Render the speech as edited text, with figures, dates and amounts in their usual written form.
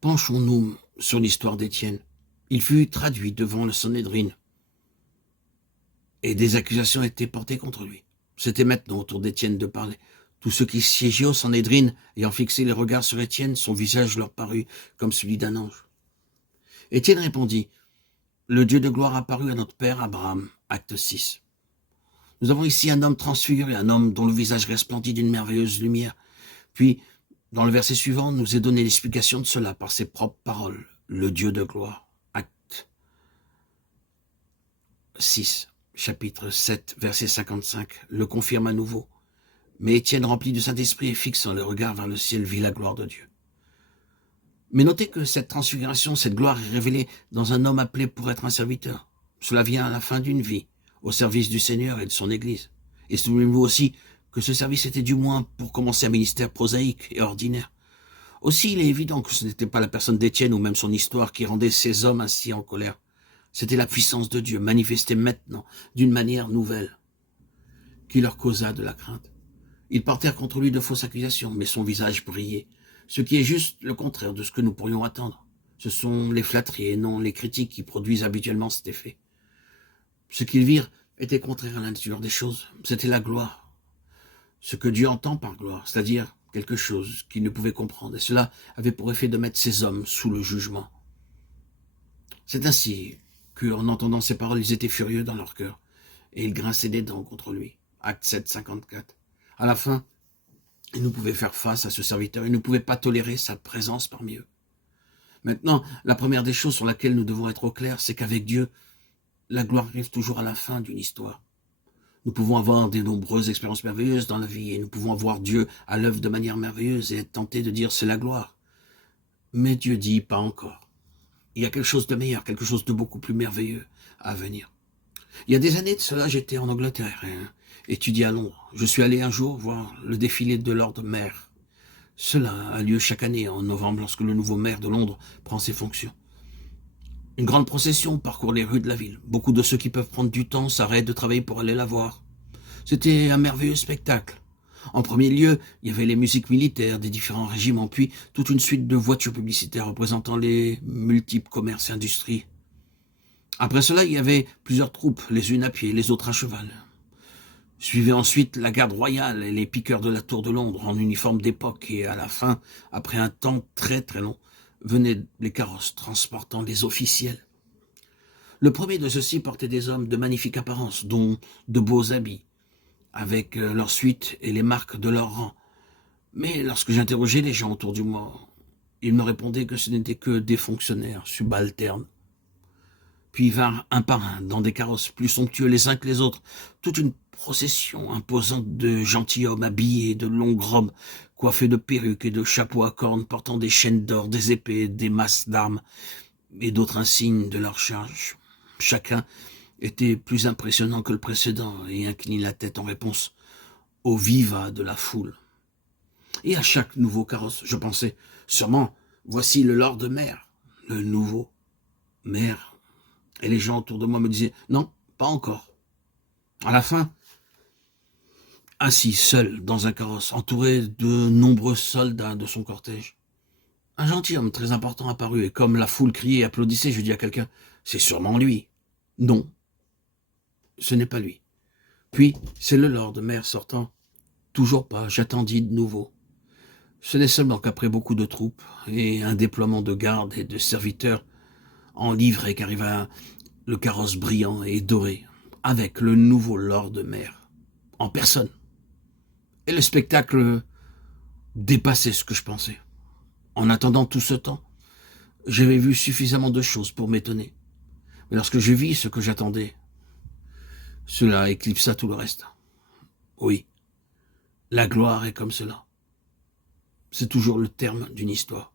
Penchons-nous sur l'histoire d'Étienne. Il fut traduit devant le Sanhédrin et des accusations étaient portées contre lui. C'était maintenant au tour d'Étienne de parler. Tous ceux qui siégeaient au Sanhédrin, ayant fixé les regards sur Étienne, son visage leur parut comme celui d'un ange. Étienne répondit, « Le Dieu de gloire apparut à notre père Abraham. » Acte 6. Nous avons ici un homme transfiguré, un homme dont le visage resplendit d'une merveilleuse lumière. Puis, dans le verset suivant, nous est donné l'explication de cela par ses propres paroles. Le Dieu de gloire. Acte 6, chapitre 7, verset 55, le confirme à nouveau. Mais Étienne, rempli du Saint-Esprit et fixant le regard vers le ciel, vit la gloire de Dieu. Mais notez que cette transfiguration, cette gloire est révélée dans un homme appelé pour être un serviteur. Cela vient à la fin d'une vie, au service du Seigneur et de son Église. Et souvenez-vous aussi que ce service était du moins pour commencer un ministère prosaïque et ordinaire. Aussi, il est évident que ce n'était pas la personne d'Étienne ou même son histoire qui rendait ces hommes ainsi en colère. C'était la puissance de Dieu manifestée maintenant d'une manière nouvelle qui leur causa de la crainte. Ils portèrent contre lui de fausses accusations, mais son visage brillait, ce qui est juste le contraire de ce que nous pourrions attendre. Ce sont les flatteries et non les critiques qui produisent habituellement cet effet. Ce qu'ils virent était contraire à la nature des choses, c'était la gloire. Ce que Dieu entend par gloire, c'est-à-dire quelque chose qu'ils ne pouvaient comprendre, et cela avait pour effet de mettre ces hommes sous le jugement. C'est ainsi qu'en entendant ces paroles, ils étaient furieux dans leur cœur, et ils grinçaient des dents contre lui. Acte 7, 54. À la fin, ils ne pouvaient faire face à ce serviteur, ils ne pouvaient pas tolérer sa présence parmi eux. Maintenant, la première des choses sur laquelle nous devons être au clair, c'est qu'avec Dieu, la gloire arrive toujours à la fin d'une histoire. Nous pouvons avoir de nombreuses expériences merveilleuses dans la vie, et nous pouvons voir Dieu à l'œuvre de manière merveilleuse et être tentés de dire c'est la gloire. Mais Dieu dit pas encore. Il y a quelque chose de meilleur, quelque chose de beaucoup plus merveilleux à venir. Il y a des années de cela, j'étais en Angleterre, étudié à Londres. Je suis allé un jour voir le défilé de Lord Mayor. Cela a lieu chaque année en novembre lorsque le nouveau maire de Londres prend ses fonctions. Une grande procession parcourt les rues de la ville. Beaucoup de ceux qui peuvent prendre du temps s'arrêtent de travailler pour aller la voir. C'était un merveilleux spectacle. En premier lieu, il y avait les musiques militaires des différents régiments, puis toute une suite de voitures publicitaires représentant les multiples commerces et industries. Après cela, il y avait plusieurs troupes, les unes à pied, les autres à cheval. Suivait ensuite la garde royale et les piqueurs de la Tour de Londres en uniforme d'époque, et à la fin, après un temps très très long, venaient les carrosses transportant les officiels. Le premier de ceux-ci portait des hommes de magnifique apparence, dont de beaux habits, avec leur suite et les marques de leur rang. Mais lorsque j'interrogeais les gens autour de moi, ils me répondaient que ce n'étaient que des fonctionnaires subalternes. Puis vinrent un par un, dans des carrosses plus somptueux les uns que les autres, toute une procession imposante de gentilshommes habillés de longues robes, coiffés de perruques et de chapeaux à cornes, portant des chaînes d'or, des épées, des masses d'armes et d'autres insignes de leur charge. Chacun était plus impressionnant que le précédent et inclinait la tête en réponse au viva de la foule. Et à chaque nouveau carrosse, je pensais, sûrement, voici le Lord Mayor, le nouveau maire. Et les gens autour de moi me disaient, non, pas encore. À la fin, assis seul dans un carrosse, entouré de nombreux soldats de son cortège, un gentilhomme très important apparut, et comme la foule criait et applaudissait, je dis à quelqu'un, c'est sûrement lui. Non, ce n'est pas lui. Puis, c'est le Lord Mayor sortant. Toujours pas, j'attendis de nouveau. Ce n'est seulement qu'après beaucoup de troupes et un déploiement de gardes et de serviteurs en livrée qu'arriva le carrosse brillant et doré, avec le nouveau Lord Mayor, en personne. Et le spectacle dépassait ce que je pensais. En attendant tout ce temps, j'avais vu suffisamment de choses pour m'étonner. Mais lorsque je vis ce que j'attendais, cela éclipsa tout le reste. Oui, la gloire est comme cela. C'est toujours le terme d'une histoire.